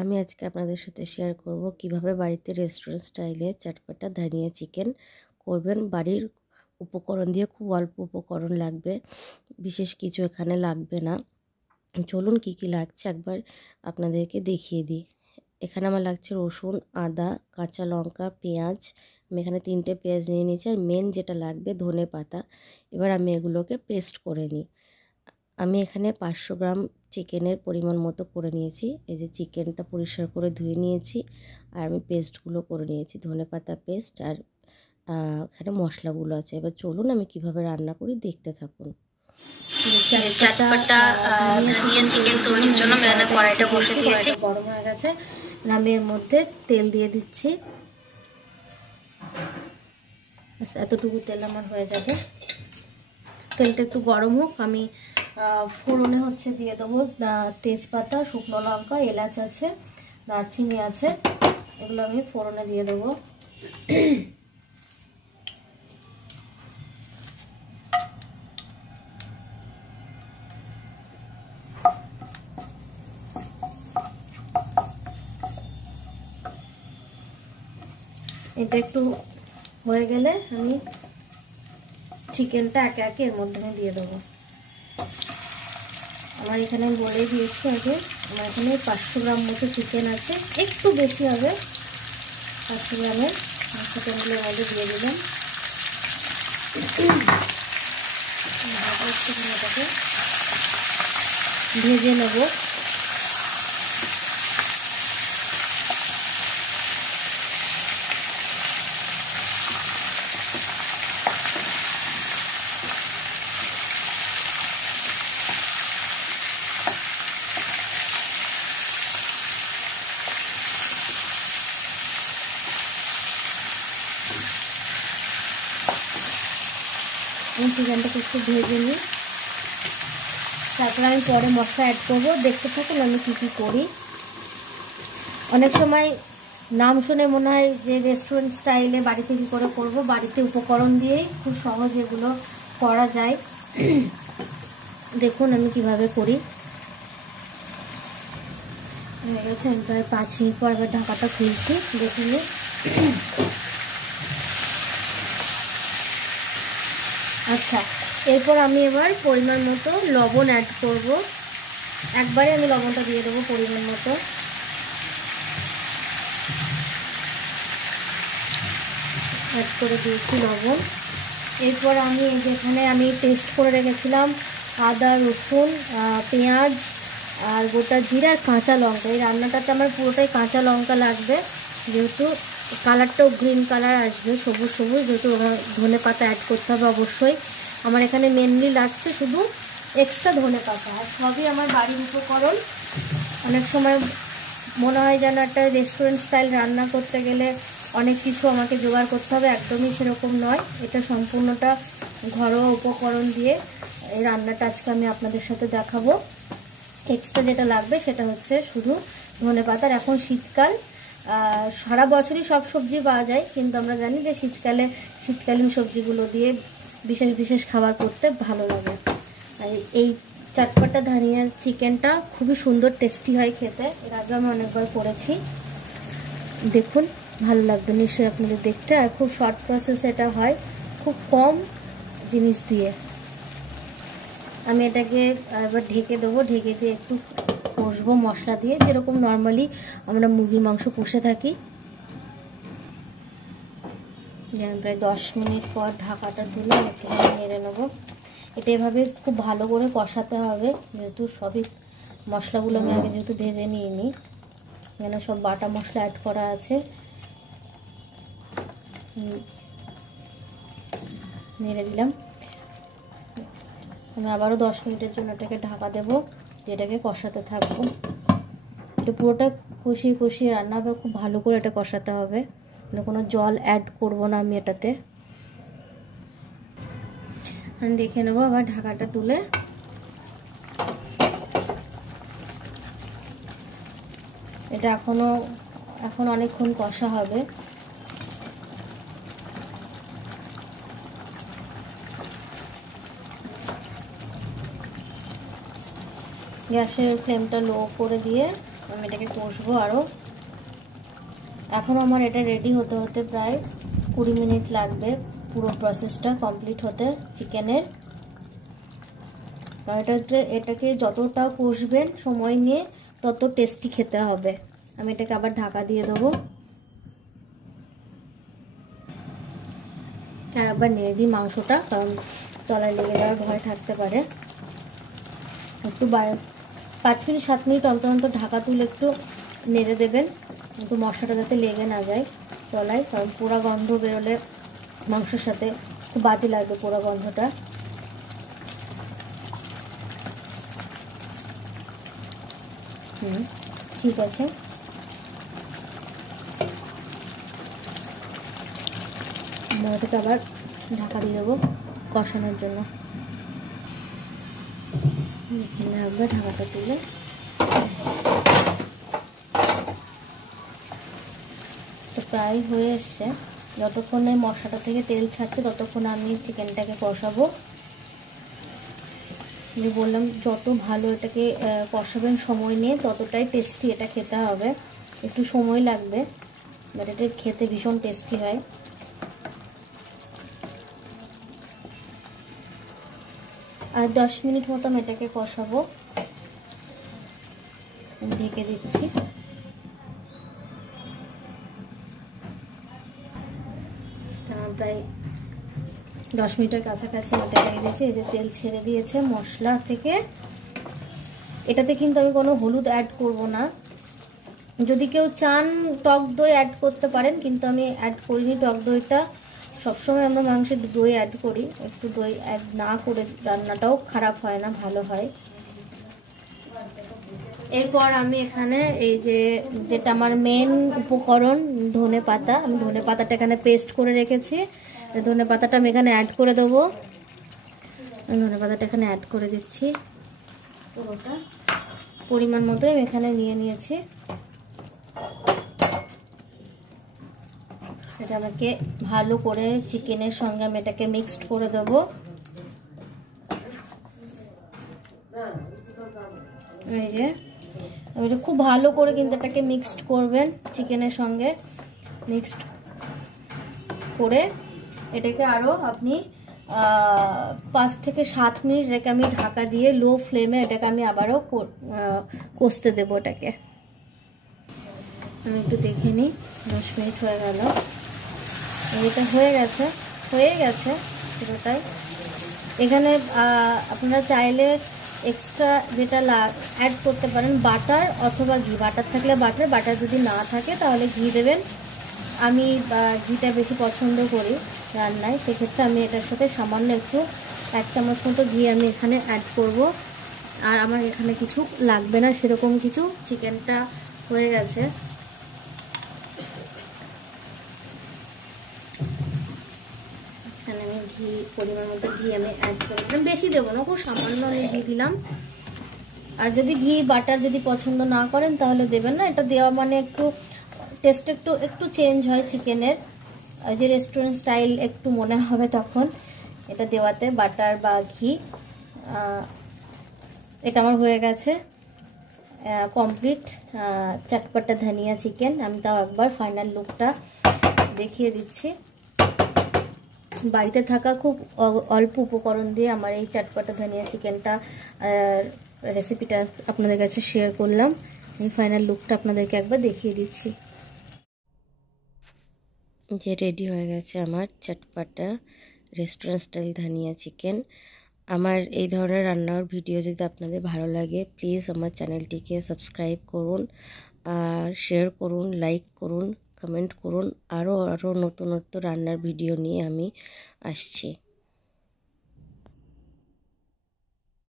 আমি আজকে আপনাদের সাথে শেয়ার করব কিভাবে বাড়িতে রেস্টুরেন্ট স্টাইলে চটপটা ধনিয়া চিকেন করবেন। বাড়ির উপকরণ দিয়ে খুব অল্প উপকরণ লাগবে, বিশেষ কিছু এখানে লাগবে না। চলুন কি কি লাগছে একবার আপনাদেরকে দেখিয়ে দিই। এখানে আমার লাগছে রসুন, আদা, কাঁচা লঙ্কা, পেঁয়াজ। আমি এখানে 3টে পেঁয়াজ নিয়ে নিয়েছি। আর মেন যেটা লাগবে ধনে পাতা। এবার আমি এগুলোকে পেস্ট করে নিই। আমি এখানে 500 গ্রাম চিকেনের পরিমাণ মতো করে নিয়েছি। এই যে চিকেনটা পরিষ্কার করে ধুয়ে নিয়েছি, আর আমি পেস্টগুলো করে নিয়েছি, ধনেপাতা পেস্ট। আর এখানে মশলাগুলো আছে। এবার চলুন আমি কিভাবে রান্না করি দেখতে থাকুন। চটপটা ধনিয়া চিকেন তৈরির জন্য আমি কড়াইটা বসে দিয়েছি। গরম হয়ে গেছে, আমি এর মধ্যে তেল দিয়ে দিচ্ছি। এতটুকু তেল আমার হয়ে যাবে। তেলটা একটু গরম হোক। আমি ফোড়নে দিয়ে দেবো তেজপাতা, শুকনো লঙ্কা, এলাচ আছে, দারচিনি আছে, এগুলো আমি ফোড়নে দিয়ে দেবো। এটা একটু হয়ে গেলে আমি চিকেনটা একে একে এর মধ্যে আমি দিয়ে দেবো। আমার এখানে বলে দিয়েছি আগে, আমার এখানে 500 গ্রাম মতো চিকেন আছে, একটু বেশি হবে। 500 গ্রামের চিকেনগুলো এর মধ্যে দিয়ে দিলাম। এটাকে ভেজে নেবো। চিকেনটাকে একটু ভেজে নিই, তারপরে আমি পরে মশলা অ্যাড করবো। দেখতে থাকুন আমি কী কী করি। অনেক সময় নাম শুনে মনে হয় যে রেস্টুরেন্ট স্টাইলে বাড়িতে কী করে করবো। বাড়িতে উপকরণ দিয়েই খুব সহজ এগুলো করা যায়। দেখুন আমি কিভাবে করি। হয়ে গেছে, আমি প্রায় 5 মিনিট পর আবার ঢাকাটা খুলছি, দেখুন। আচ্ছা, এরপর আমি এবার পরিমাণ মতো লবণ অ্যাড করব। একবারে আমি লবণটা দিয়ে দেবো পরিমাণ মতো। অ্যাড করে দিয়েছি লবণ। এরপর আমি যেখানে আমি পেস্ট করে রেখেছিলাম আদা, রসুন, পেঁয়াজ আর গোটা জিরা আর কাঁচা লঙ্কা, এই রান্নাটাতে আমার পুরোটাই কাঁচা লঙ্কা লাগবে, যেহেতু কালারটাও গ্রিন কালার আসবে, সবুজ সবুজ, যেহেতু ধনে পাতা অ্যাড করতে হবে অবশ্যই। আমার এখানে মেনলি লাগছে শুধু এক্সট্রা ধনে পাতা, আর সবই আমার বাড়ির উপকরণ। অনেক সময় মনে হয় যেন একটা রেস্টুরেন্ট স্টাইল রান্না করতে গেলে অনেক কিছু আমাকে জোগাড় করতে হবে, একদমই সেরকম নয়। এটা সম্পূর্ণটা ঘরোয়া উপকরণ দিয়ে এই রান্নাটা আজকে আমি আপনাদের সাথে দেখাবো। এক্সট্রা যেটা লাগবে সেটা হচ্ছে শুধু ধনেপাতার। এখন শীতকাল, সারা বছরই সব সবজি পাওয়া যায়, কিন্তু আমরা জানি যে শীতকালীন সবজিগুলো দিয়ে বিশেষ বিশেষ খাবার করতে ভালো লাগে। আর এই চটপটা ধনিয়া চিকেনটা খুবই সুন্দর টেস্টি হয় খেতে, এর আগে আমি অনেকবার করেছি। দেখুন, ভালো লাগবে নিশ্চয়ই আপনাদের দেখতে। আর খুব শর্ট প্রসেস এটা হয়, খুব কম জিনিস দিয়ে। আমি এটাকে এবার ঢেকে দেবো, ঢেকে দিয়ে একটু কষবো মশলা দিয়ে, যেরকম নর্মালি আমরা মুরগির মাংস কষে থাকি। প্রায় 10 মিনিট পর ঢাকাটা দিলে একটু নেড়ে নেবো। এটা এভাবে খুব ভালো করে কষাতে হবে, যেহেতু সবই মশলাগুলো আমি আগে যেহেতু ভেজে নিয়ে নিই, এখানে সব বাটা মশলা অ্যাড করা আছে। নেড়ে দিলাম। আমি আবারও 10 মিনিটের জন্য এটাকে ঢাকা দেবো, এটাকে কষাতে থাকবো। এটা পুরোটা কষিয়ে কষিয়ে রান্না হবে, খুব ভালো করে এটা কষাতে হবে, কোনো জল অ্যাড করব না আমি এটাতে। আমি দেখে নেবো আবার ঢাকাটা তুলে। এটা এখন অনেকক্ষণ কষা হবে। গ্যাসের ফ্লেমটা লো করে দিয়ে আমি এটাকে কষবো আরও। এখন আমার এটা রেডি হতে হতে প্রায় 20 মিনিট লাগবে পুরো প্রসেসটা কমপ্লিট হতে চিকেনের। এটাকে যতটা কষবেন সময় নিয়ে তত টেস্টি খেতে হবে। আমি এটাকে আবার ঢাকা দিয়ে দেবো আর আবার নেড়ে দিই মাংসটা, কারণ তলায় লেগে যাওয়ার ভয় থাকতে পারে। একটু 5 মিনিট 7 মিনিট অন্তর অন্তর ঢাকা তুলে একটু নেড়ে দেবেন, একটু মশলাটা যাতে লেগে না যায় তলায়, কারণ পোড়া গন্ধ বেরোলে মাংসের সাথে খুব বাজে লাগবে পোড়া গন্ধটা। ঠিক আছে, এটাকে আবার ঢাকা দিয়ে দেবো কষানোর জন্য। এখানে আবার ঢাকাটা তুলে তো প্রায় হয়ে এসছে। যতক্ষণে মশলাটা থেকে তেল ছাড়ছে ততক্ষণে আমি চিকেনটাকে কষাবো। যে বললাম যত ভালো এটাকে কষাবেন সময় নিয়ে ততটাই টেস্টি এটা খেতে হবে। একটু সময় লাগবে, বাট এটা খেতে ভীষণ টেস্টি হয়। আর 10 মিনিট মতো এটাকে কষাবো, ঢেকে দিচ্ছি। প্রায় 10 মিনিটের কাছাকাছি মতো লেগে গেছে। এই যে তেল ছেড়ে দিয়েছে মশলা থেকে। এটাতে কিন্তু আমি কোনো হলুদ অ্যাড করব না। যদি কেউ চান টক দই অ্যাড করতে পারেন, কিন্তু আমি অ্যাড করিনি টক দইটা। সবসময় আমরা মাংসে দই অ্যাড করি, একটু দই অ্যাড না করে রান্নাটাও খারাপ হয় না, ভালো হয়। এরপর আমি এখানে এই যেটা আমার মেন উপকরণ ধনে পাতা, আমি ধনে পাতাটা এখানে পেস্ট করে রেখেছি। ধনে পাতাটা আমি এখানে অ্যাড করে দেবো। ধনে পাতাটা এখানে অ্যাড করে দিচ্ছি, পুরোটা পরিমাণ মতো আমি এখানে নিয়ে নিয়েছি। এটা আমাকে ভালো করে চিকেনের সঙ্গে আমি এটাকে মিক্সড করে দেবো। এই যে এটা খুব ভালো করে কিন্তু এটাকে মিক্সড করবেন চিকেনের সঙ্গে। মিক্সড করে এটাকে আরও আপনি 5 থেকে 7 মিনিট রেখে আমি ঢাকা দিয়ে লো ফ্লেমে এটাকে আমি আবারও কষতে দেবো। এটাকে আমি একটু দেখে নিই, 10 মিনিট হয়ে গেল। এটা হয়ে গেছে পুরোটাই। এখানে আপনারা চাইলে এক্সট্রা যেটা অ্যাড করতে পারেন বাটার অথবা ঘি। বাটার থাকলে বাটার যদি না থাকে তাহলে ঘি দেবেন। আমি ঘিটা বেশি পছন্দ করি রান্নায়, সেক্ষেত্রে আমি এটার সাথে সামান্য একটু 1 চামচ মতো ঘি আমি এখানে অ্যাড করব। আর আমার এখানে কিছু লাগবে না সেরকম কিছু। চিকেনটা হয়ে গেছে। এখানে আমি ঘি পরিমাণ মতো ঘি আমি অ্যাড করলাম, বেশি দেবো না, খুব সামান্য আমি ঘি দিলাম। আর যদি ঘি বাটার যদি পছন্দ না করেন তাহলে দেবেন না। এটা দেওয়া মানে একটু টেস্ট একটু চেঞ্জ হয় চিকেনের, যে রেস্টুরেন্ট স্টাইল একটু মনে হবে তখন এটা দেওয়াতে, বাটার বা ঘি। এটা আমার হয়ে গেছে কমপ্লিট চটপটা ধনিয়া চিকেন। আমি তাও একবার ফাইনাল লুকটা দেখিয়ে দিচ্ছি। বাড়িতে থাকা খুব অল্প উপকরণ দিয়ে আমার এই চটপটা ধনিয়া চিকেনটা রেসিপিটা আপনাদের কাছে শেয়ার করলাম। এই ফাইনাল লুকটা আপনাদেরকে একবার দেখিয়ে দিচ্ছি। যে রেডি হয়ে গেছে আমার চটপটা রেস্টুরেন্ট স্টাইল ধনিয়া চিকেন। আমার এই ধরনের রান্নার ভিডিও যদি আপনাদের ভালো লাগে প্লিজ আমার চ্যানেলটিকে সাবস্ক্রাইব করুন, আর শেয়ার করুন, লাইক করুন, কমেন্ট করুন। আরও নতুন রান্নার ভিডিও নিয়ে আমি আসছি।